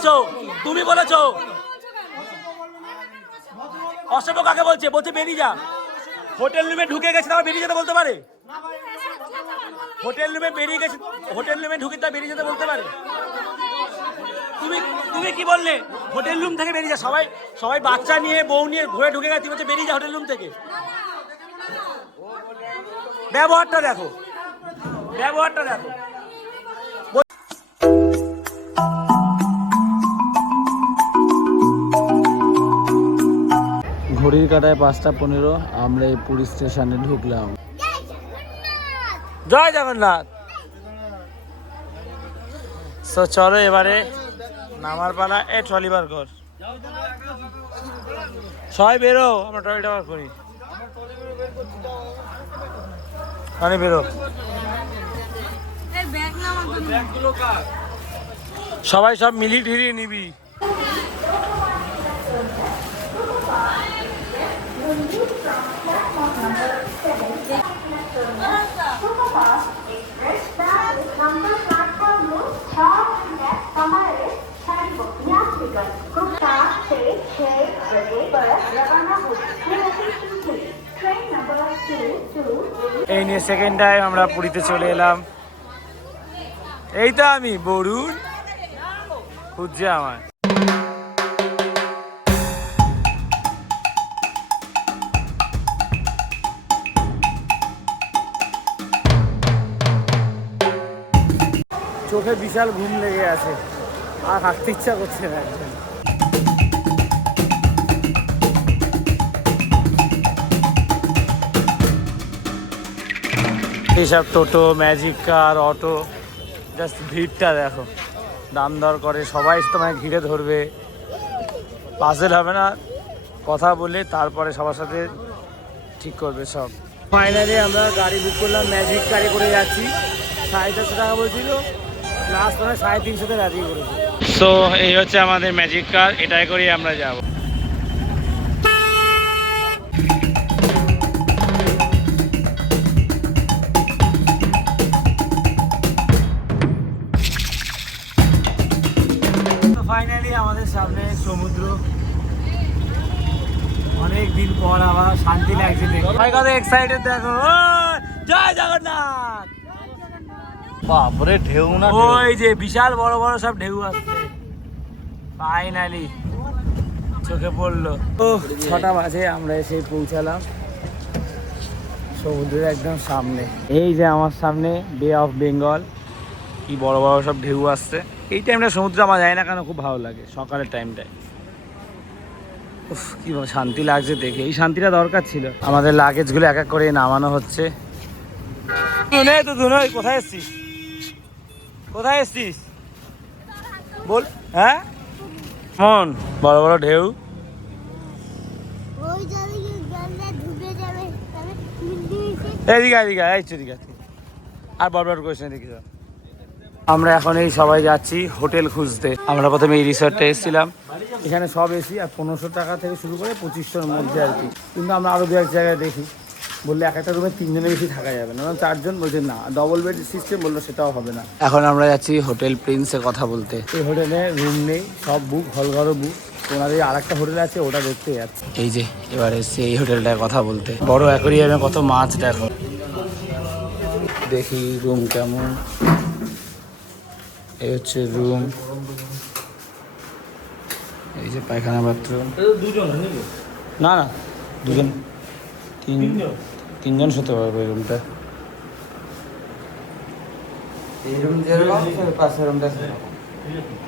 বলেছো, তুমি বলেছো। অসভ্য কাকে বলছে? বলছে বেরিয়ে যা। হোটেল রুমে ঢুকে গেছে, তারপর বেরিয়ে যেতে বলতে পারে? হোটেল রুমে বেরিয়ে গেছে, হোটেল রুমে ঢুকে তা বেরিয়ে যেতে বলতে পারে? তুমি তুমি কি বললে? হোটেল রুম থেকে বেরিয়ে যা। সবাই সবাই বাচ্চা নিয়ে বউ নিয়ে ঘুরে ঢুকে গেছে, তুমি বলছে বেরিয়ে যা হোটেল রুম থেকে। ব্যবহারটা দেখো, ব্যবহারটা দেখো। ঘড়ির কাটায় 5টা 15, আমরা এই পুরী স্টেশনে ঢুকলাম। জয় জগন্নাথ। তো চলো এবারে নামার পালা। এ ট্রলি বার কর, সবাই বেরো, আমরা ট্রলিটা বার করি। মানে বেরো, সবাই সব মিলিয়ে ঢিলিয়ে নিবি। এই নিয়ে সেকেন্ড টাইম আমরা পুরীতে চলে এলাম। এই তো আমি বরুণ খুঁজছে আমার। চোখে বিশাল ঘুম লেগে আছে, আর হাঁটতে ইচ্ছা করছে না। এইসব টোটো, ম্যাজিক কার, অটো, জাস্ট ভিড়টা দেখো। দাম দর করে সবাই, তোমায় ঘিরে ধরবে। পাজেল হবে না, কথা বলে তারপরে সবার সাথে ঠিক করবে সব। ফাইনালি আমরা গাড়ি বুক করলাম, ম্যাজিক কারে করে যাচ্ছি। 450 টাকা বলছিল, লাস্ট মানে 350 রাজি করেছি। তো এই হচ্ছে আমাদের ম্যাজিক কার, এটাই করেই আমরা যাব। ফাইনালি আমাদের সামনে সমুদ্র, অনেক দিন পর আবার শান্তি লাগছে দেখে। ভাই কত এক্সাইটেড দেখো। জয় জগন্নাথ। বাপরে ঢেউ না, ওই যে বিশাল বড় বড় সব ঢেউ আসছে। ফাইনালি চোখে পড়লো। তো 6টা বাজে আমরা এসে পৌঁছালাম সমুদ্রের একদম সামনে। এই যে আমার সামনে বে অফ বেঙ্গল, কি বড় বড় সব ঢেউ আসছে। এই টাইমটা সমুদ্রে আমার যায় না কেন, খুব ভালো লাগে সকালের টাইমটায়। উফ, কি শান্তি লাগছে দেখে। এই শান্তিটা দরকার ছিল। আমাদের লাগেজগুলো এক এক করে নামানো হচ্ছে। কোথায় এসছিস, কোথায় এসছিস বল। হ্যাঁ মন, বড় বড় ঢেউ। এদিকে এদিকে এদিকে, আর বড় করিস না, দেখি। আমরা এখন এই সবাই যাচ্ছি হোটেল খুঁজতে। আমরা প্রথমে এই রিসর্টে এসেছিলাম, এখানে সব এসি আর 1500 টাকা থেকে শুরু করে 2500-র মধ্যে আর কি। কিন্তু আমরা আরও দু এক জায়গায় দেখি, বললে এক একটা রুমে 3 জনের বেশি থাকা যাবে না, 4 জন। বলছে না, ডবল বেড সিস্টেম, বললো সেটাও হবে না। এখন আমরা যাচ্ছি হোটেল প্রিন্সে কথা বলতে। এই হোটেলে রুম নেই, সব বুক, হলঘরও বুক। ওনাদের আর একটা হোটেল আছে, ওটা দেখতে যাচ্ছে। এই যে এবার এসছে এই হোটেলটায় কথা বলতে। বড় অ্যাকোয়ারিয়ামে কত মাছ দেখো। দেখি রুম কেমন। এই হচ্ছে রুম, এই যে পায়খানা বাথরুম। না না, দুজন, তিনজন শুতে পারবে এই রুমটা।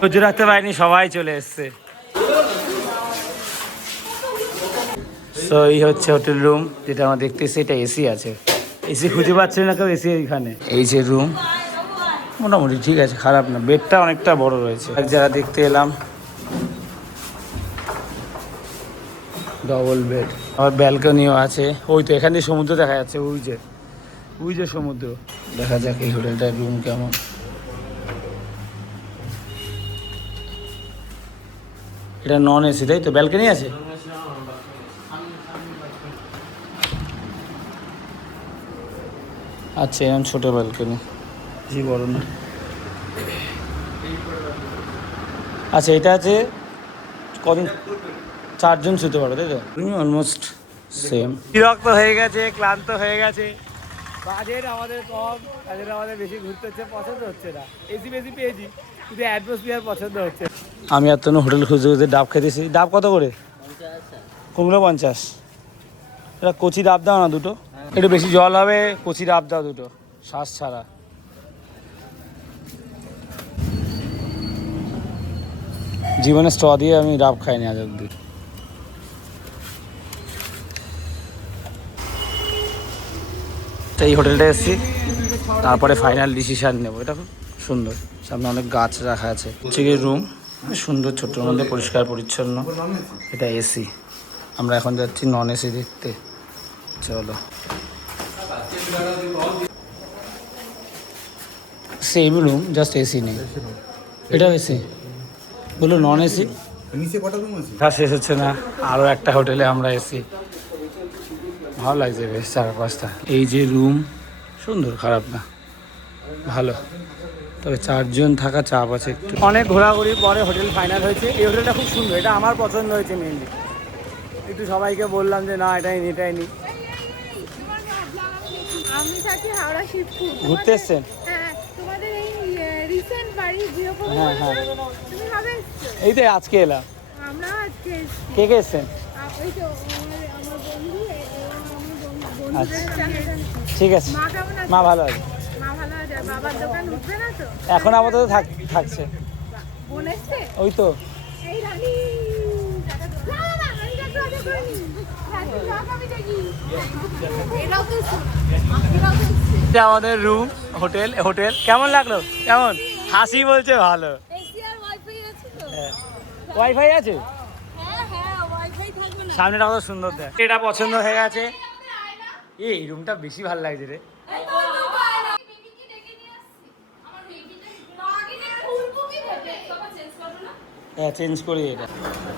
ধৈর্য রাখতে পারিনি, সবাই চলে এসছে। তো এই হচ্ছে হোটেল রুম, যেটা আমরা দেখতেছি। এটা এসি আছে, এসি খুঁজে পাচ্ছে না কেউ, এসি এইখানে। এই যে রুম, মোটামুটি ঠিক আছে, খারাপ না। বেডটা অনেকটা বড় রয়েছে। এক জায়গা দেখতে এলাম ডবল বেড, আবার ব্যালকনিও আছে। ওই তো এখান দিয়ে সমুদ্র দেখা যাচ্ছে, ওই যে সমুদ্র। দেখা যাক এই হোটেলটার রুম কেমন। এটা নন এসি তাই তো? ব্যালকনি আছে? আচ্ছা, এরকম ছোটো ব্যালকনি, জি বড় না। আচ্ছা এটা আছে কদিন 4 জন শুতে পারো তাই তো? Almost same. বিরক্ত হয়ে গেছে, ক্লান্ত হয়ে গেছে, বাজেট আমাদের কম, তাদের আমাদের বেশি ঘুরতে হচ্ছে, পছন্দ হচ্ছে না। এসি বেশি পেয়েছি কিন্তু অ্যাটমসফিয়ার পছন্দ হচ্ছে। আমি এত হোটেল খুঁজতে খুঁজতে ডাব খেতেছি। ডাব কত করে? কুমড়ো 50। এটা কচি ডাব দাও না দুটো, একটু বেশি জল হবে, কচি ডাব দাও দুটো, শ্বাস ছাড়া। জীবনে স্ট্র দিয়ে আমি ডাব খাইনি আজ অব্দি। এই হোটেলটা এসেছি, তারপরে ফাইনাল ডিসিশন নেবো। এটা খুব সুন্দর, সামনে অনেক গাছ রাখা আছে। হচ্ছে গিয়ে রুম সুন্দর, ছোট্টর মধ্যে পরিষ্কার পরিচ্ছন্ন। এটা এসি। আমরা এখন যাচ্ছি নন এসি দেখতে। চলো। সেম রুম, জাস্ট এসি নেই। এটাও এসি, বললো নন এসি। শেষ হচ্ছে না, আরও একটা হোটেলে আমরা এসি। ভালো লাগছে বেশ চারপাশটা। এই যে রুম সুন্দর, খারাপ না, ভালো। তবে 4 জন থাকা চাপ আছে একটু। অনেক ঘোরাঘুরির পরে হোটেল ফাইনাল হয়েছে। এই হোটেলটা খুব সুন্দর, এটা আমার পছন্দ হয়েছে মেনলি। একটু সবাইকে বললাম যে না এটাই নি, এটাই নি। আমি থাকি হাওড়া শিবপুর। ঘুরতে এসছেন? হ্যাঁ, তোমাদের এই রিসেন্ট বাড়ি যেরকম হ্যাঁ হ্যাঁ, তুমি কবে এসছো? এই তো আজকে এলাম। আমরা আজকে এসছি। কে কে এসছেন? ওই তো আমার বন্ধু আমার আচ্ছা। বন্ধুদের। ঠিক আছে। মা কেমন আছে? মা ভালো আছে। মা ভালো আছে। বাবার দোকান উঠবে না তো? এখন আপাতত থাকছে। বোন এসছে? ওই তো। এই রানী। না না না, আমি দেখতে আগে করিনি। রানী রাখ আমি দেখি। এরাও তো এসছে। এরাও তো এসছে। এটা আমাদের রুম, হোটেল কেমন লাগলো? কেমন? হাসি বলছে ভালো। এসি আর ওয়াইফাই আছে তো? ওয়াইফাই আছে? হ্যাঁ হ্যাঁ, ওয়াইফাই থাকবে না? সামনেটা কত সুন্দর দেখ। এটা পছন্দ হয়ে গেছে। এই রুমটা বেশি ভালো লাগছে রে। হ্যাঁ, চেঞ্জ করি এটা।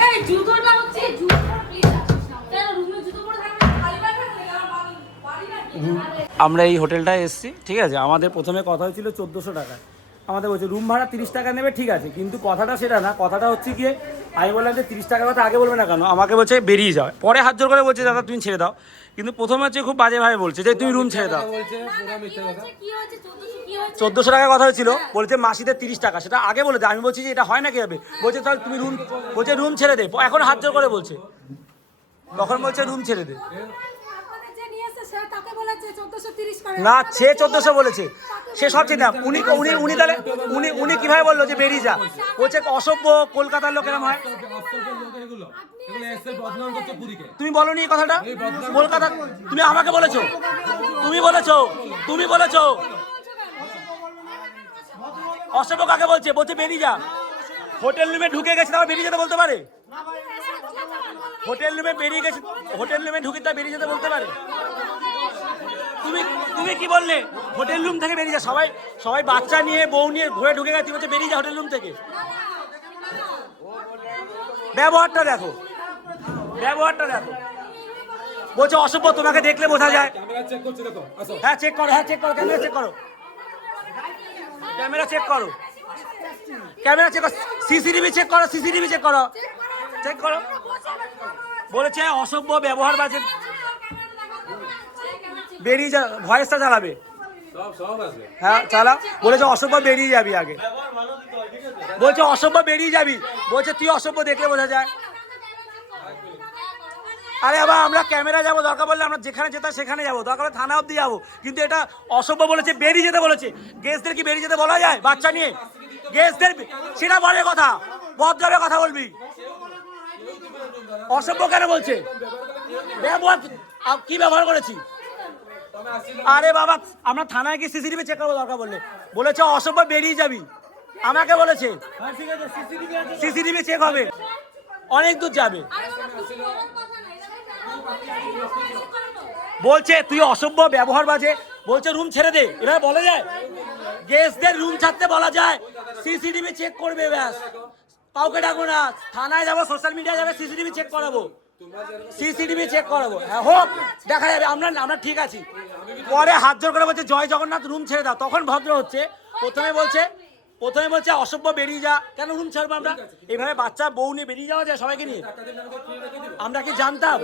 এই জুতোটা হচ্ছে জুতোটা প্লিজ আসিস না। কেন রুমে জুতো পরে থাকবে? খালি পায়ে থাকবে আমার বাড়ি না। আমরা এই হোটেলটায় এসেছি, ঠিক আছে। আমাদের প্রথমে কথা হয়েছিল 1400 টাকা। আমাদের বলছে রুম ভাড়া 30 টাকা নেবে, ঠিক আছে, কিন্তু কথাটা সেটা না। কথাটা হচ্ছে গিয়ে আমি বললাম যে 30 টাকার কথা আগে বলবে না কেন? আমাকে বলছে বেরিয়ে যাও। পরে হাত জোর করে বলছে দাদা তুমি ছেড়ে দাও, কিন্তু প্রথমে হচ্ছে খুব বাজেভাবে বলছে যে তুমি রুম ছেড়ে দাও। কি হচ্ছে 1400 কি হচ্ছে? 1400 টাকার কথা হয়েছিল, বলছে মাসিদের 30 টাকা, সেটা আগে বলে দে। আমি বলছি যে এটা হয় না কিভাবে? বলছে তাহলে তুমি রুম, বলছে রুম ছেড়ে দে। এখন হাত জোর করে বলছে, তখন বলছে রুম ছেড়ে দে। আপনাদের যে নিয়ে এসেছে সে তাকে বলেছে 1430 করে। না, সে 1400 বলেছে, সে সব চিন্তা। উনি উনি উনি তাহলে উনি কিভাবে বললো যে বেরিয়ে যা? বলছে অসভ্য, কলকাতার লোক এরম হয়। তুমি বলনি এই কথাটা? কলকাতা তুমি আমাকে বলেছো, তুমি বলেছো। অসভ্য কাকে বলছে? বলছে বেরিয়ে যা। হোটেল রুমে ঢুকে গেছে, তারপর বেরিয়ে যেতে বলতে পারে? হোটেল রুমে বেরিয়ে গেছে, হোটেল রুমে ঢুকে তা বেরিয়ে যেতে বলতে পারে? তুমি কি বললে? হোটেল রুম থেকে বেরিয়ে যা। সবাই বাচ্চা নিয়ে, বউ নিয়ে ঘুরে ঢুকে গেছে, বলছে বেরিয়ে যা হোটেল রুম থেকে। ব্যবহারটা দেখো। বলছে অসভ্য, তোমাকে দেখলে বোঝা যায়। হ্যাঁ চেক করো, ক্যামেরা চেক করো। সিসিটিভি চেক করো। বলেছে অসভ্য, ব্যবহার বাজে, বেরিয়ে যা। ভয়েসটা চালাবে? হ্যাঁ চালা। বলেছে অসভ্য, বেরিয়ে যাবি আগে। বলছে অসভ্য, বেরিয়ে যাবি। বলছে তুই অসভ্য, দেখলে বোঝা যায়। আরে আবার আমরা ক্যামেরা যাবো, দরকার বললে আমরা যেখানে যেতাম সেখানে যাবো, দরকার হলে থানা অব্দি যাবো, কিন্তু এটা অসভ্য বলেছে, বেরিয়ে যেতে বলেছে। গেস্টদের কি বেরিয়ে যেতে বলা যায় বাচ্চা নিয়ে? গেস্টদের সেটা বলে কথা, ভদ্রভাবে কথা বলবি। অসভ্য কেন বলছে? ব্যবহার কি ব্যবহার করেছি? আরে বাবা, আমরা থানায় গিয়ে সিসিটিভি চেক করবো দরকার বললে। বলেছে অসভ্য, বেরিয়ে যাবি। আমাকে বলেছে সিসিটিভি চেক হবে, অনেক দূর যাবে। বলছে তুই অসভ্য, ব্যবহার বাজে, বলছে রুম ছেড়ে দে। এভাবে বলা যায়? গেস্টদের রুম ছাড়তে বলা যায়? সিসিটিভি চেক করবে, ব্যাস। কাউকে ডাকবো না, থানায় যাবো, সোশ্যাল মিডিয়ায় যাবে, সিসিটিভি চেক করাবো। হ্যাঁ হোক, দেখা যাবে। আমরা ঠিক আছি। পরে হাত জোর করে বলছে জয় জগন্নাথ, রুম ছেড়ে দাও। তখন ভদ্র হচ্ছে। প্রথমে প্রথমে বলছে অসভ্য বেরিয়ে যা, কেন রুম ছাড়বো আমরা? এইভাবে বাচ্চা বউ নিয়ে বেরিয়ে যাওয়া যায় সবাইকে নিয়ে? আমরা কি জানতাম?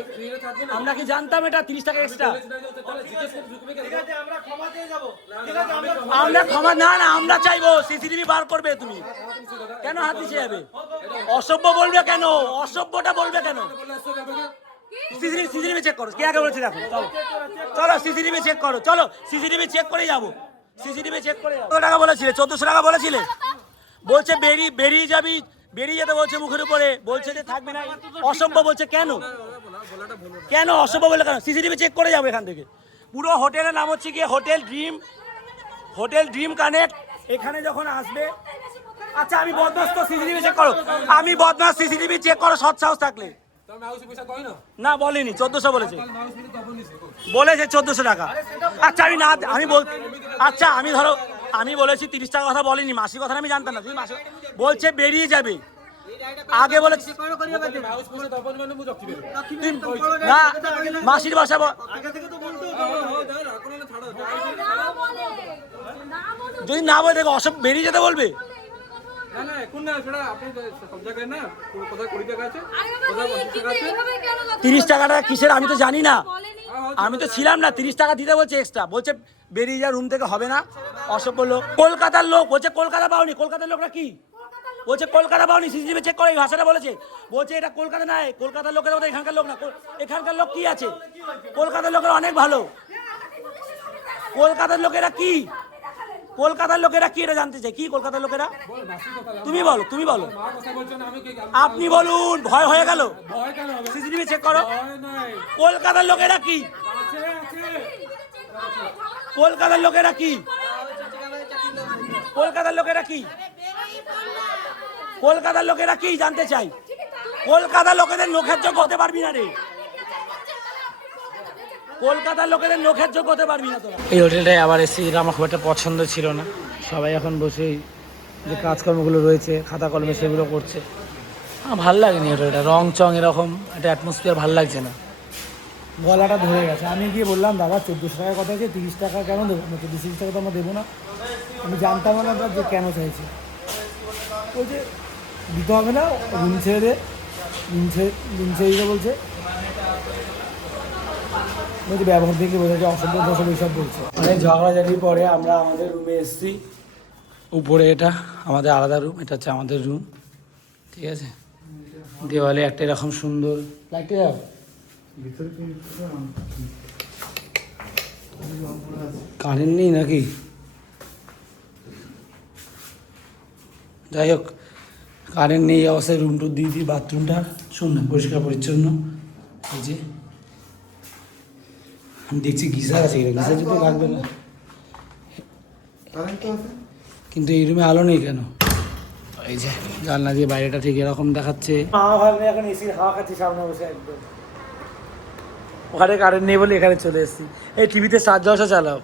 আমরা কি জানতাম এটা 30 টাকা এক্সট্রা? আমরা ক্ষমা না না আমরা চাইবো, সিসিটিভি বার করবে। তুমি কেন হাত দিচ্ছে যাবে? অসভ্য বলবে কেন? অসভ্যটা বলবে কেন? সিসিটিভি চেক করো, কে আগে বলেছে দেখো। চলো চলো সিসিটিভি চেক করো, চলো সিসিটিভি চেক করে যাবো। সিসিটিভি চেক করে যাবো। কত টাকা বলেছিলে? 1400 টাকা বলেছিলে। বলছে বেরিয়ে যাবি, বেরিয়ে যেতে বলছে মুখের উপরে, বলছে যে থাকবে না। অসভ্য বলছে কেন? কেন অসভ্য বলে কেন? সিসিটিভি চেক করে যাবো এখান থেকে। পুরো হোটেলের নাম হচ্ছে গিয়ে হোটেল ড্রিম কানেক্ট। এখানে যখন আসবে, আচ্ছা আমি বদমাস, তো সিসিটিভি চেক করো। আমি বদমাস, সিসিটিভি চেক করো সৎ সাহস থাকলে। না বলেনি, 1400 বলেছে। বলেছে 1400 টাকা। আচ্ছা আচ্ছা আমি ধরো আমি বলেছি 30 টাকা কথা বলিনি, মাসির কথা আমি জানতাম না। তুমি মাসি বলছে বেরিয়ে যাবে, আগে বলেছি না মাসির বাসা যদি না বলে দেখো অসব বেরিয়ে যেতে বলবে। 30 টাকাটা কিসের আমি তো জানি না, আমি তো ছিলাম না। 30 টাকা দিতে বলছে এক্সট্রা, বলছে বেরিয়ে যা রুম থেকে, হবে না। অসভ্য লোক, কলকাতার লোক বলছে কলকাতা পাওনি। কলকাতার লোকরা কি বলছে? কলকাতা পাওনি, সিসিটিভি চেক করে এই ভাষাটা বলেছে। বলছে এটা কলকাতা নয়, কলকাতার লোকের মতো এখানকার লোক না। এখানকার লোক কি আছে? কলকাতার লোকেরা অনেক ভালো। কলকাতার লোকেরা কি? কলকাতার লোকেরা কি এটা জানতে চাই। কি কলকাতার লোকেরা? তুমি বলো। আপনি বলুন, ভয় হয়ে গেল। সিসিটিভি চেক করো। কলকাতার লোকেরা কি? কলকাতার লোকেরা কি? কলকাতার লোকেরা কি? কলকাতার লোকেরা কি জানতে চাই। কলকাতার লোকেদের নখের যোগ্য হতে পারবি না রে। কলকাতার লোকেদের নখের যোগ্য হতে পারবি না তোরা। এই হোটেলটায় আবার এসে আমার খুব একটা পছন্দ ছিল না। সবাই এখন বসে যে কাজকর্মগুলো রয়েছে খাতা কলমে সেগুলো করছে। ভাল লাগেনি হোটেলটা, রং চং এরকম একটা অ্যাটমসফিয়ার ভাল লাগছে না। গলাটা ধরে গেছে। আমি গিয়ে বললাম দাদা 1400 টাকার কথা আছে, 30 টাকা কেন দেবো? 30 টাকা তো আমরা দেবো না। আমি জানতাম না যে কেন চাইছি। ওই যে দিতে হবে না, রুম ছেড়ে দে, রুম ছেড়ে দিতে বলছে। ব্যবহার দেখে বোঝা যায় অসভ্য এইসব বলছে। অনেক ঝগড়াঝাটির পরে আমরা আমাদের রুমে এসেছি। উপরে এটা আমাদের আলাদা রুম, এটা হচ্ছে আমাদের রুম, ঠিক আছে। দেওয়ালে একটা এরকম সুন্দর লাইটে যাও কারেন্ট নেই নাকি? যাই হোক, কারেন্ট নেই অবস্থায় রুম টুর দিয়ে দিই। বাথরুমটা সুন্দর পরিষ্কার পরিচ্ছন্ন। এই যে আমি দেখছি গিজার আছে, গিজার যদি লাগবে না, কিন্তু এই রুমে আলো নেই কেন? এই যে জানলা দিয়ে বাইরেটা ঠিক এরকম দেখাচ্ছে। এখন এসির হাওয়া খাচ্ছি সামনে বসে একদম। ওখানে কারেন্ট নেই বলে এখানে চলে এসেছি। এই টিভিতে 7 জলসা চালাও।